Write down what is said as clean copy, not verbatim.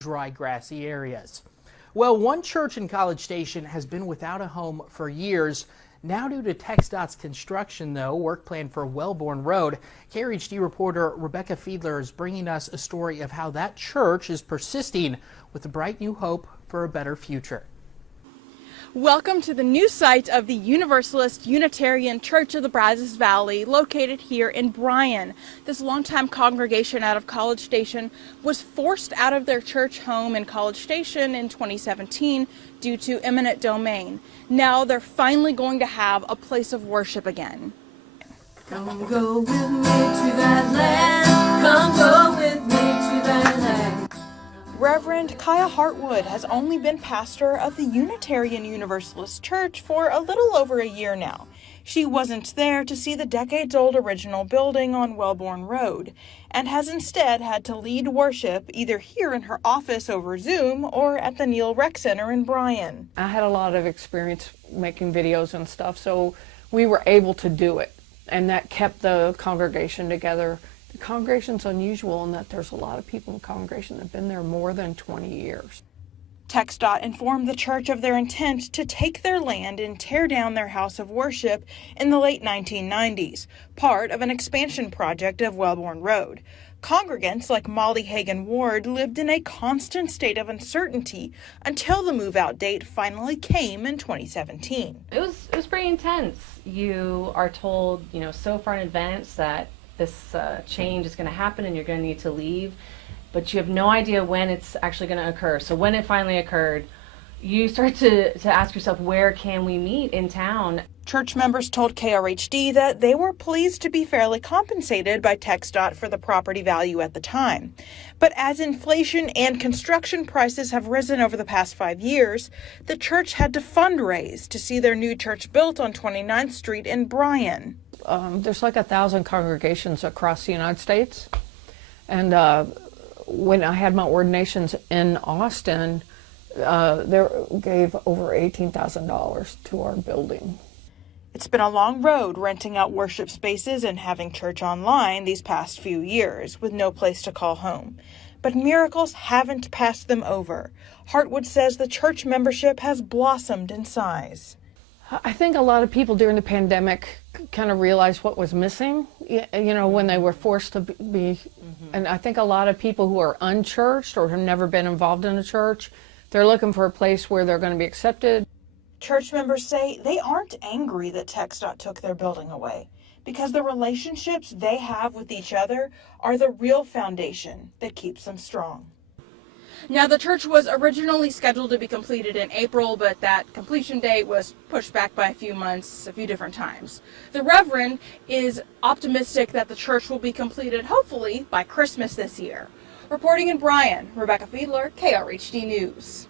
dry, grassy areas. Well, one church in College Station has been without a home for years. Now, due to TxDOT's construction, though, work planned for Wellborn Road, KRHD reporter Rebecca Fiedler is bringing us a story of how that church is persisting with a bright new hope for a better future. Welcome to the new site of the Universalist Unitarian Church of the Brazos Valley, located here in Bryan. This longtime congregation out of College Station was forced out of their church home in College Station in 2017 due to eminent domain. Now they're finally going to have a place of worship again. Come go with me to that land. Come go with me to that land. Reverend Hartwood has only been pastor of the Unitarian Universalist Church for a little over a year now. She wasn't there to see the decades-old original building on Wellborn Road, and has instead had to lead worship either here in her office over Zoom or at the Neal Rec Center in Bryan. I had a lot of experience making videos and stuff, so we were able to do it, and that kept the congregation together. The congregation's unusual in that there's a lot of people in the congregation that have been there more than 20 years. TxDOT informed the church of their intent to take their land and tear down their house of worship in the late 1990s, part of an expansion project of Wellborn Road. Congregants like Molly Hagan Ward lived in a constant state of uncertainty until the move-out date finally came in 2017. It was pretty intense. You are told, so far in advance that this change is going to happen and you're going to need to leave, but you have no idea when it's actually going to occur. So when it finally occurred, you start to ask yourself, where can we meet in town? Church members told KRHD that they were pleased to be fairly compensated by TxDOT for the property value at the time. But as inflation and construction prices have risen over the past 5 years, the church had to fundraise to see their new church built on 29th Street in Bryan. There's like 1,000 congregations across the United States, and when I had my ordinations in Austin, they gave over $18,000 to our building. It's been a long road renting out worship spaces and having church online these past few years with no place to call home. But miracles haven't passed them over. Hartwood says the church membership has blossomed in size. I think a lot of people during the pandemic kind of realized what was missing, when they were forced to be. And I think a lot of people who are unchurched or have never been involved in a church, they're looking for a place where they're going to be accepted. Church members say they aren't angry that TxDOT took their building away, because the relationships they have with each other are the real foundation that keeps them strong. Now, the church was originally scheduled to be completed in April, but that completion date was pushed back by a few months, a few different times. The Reverend is optimistic that the church will be completed, hopefully, by Christmas this year. Reporting in Bryan, Rebecca Fiedler, KRHD News.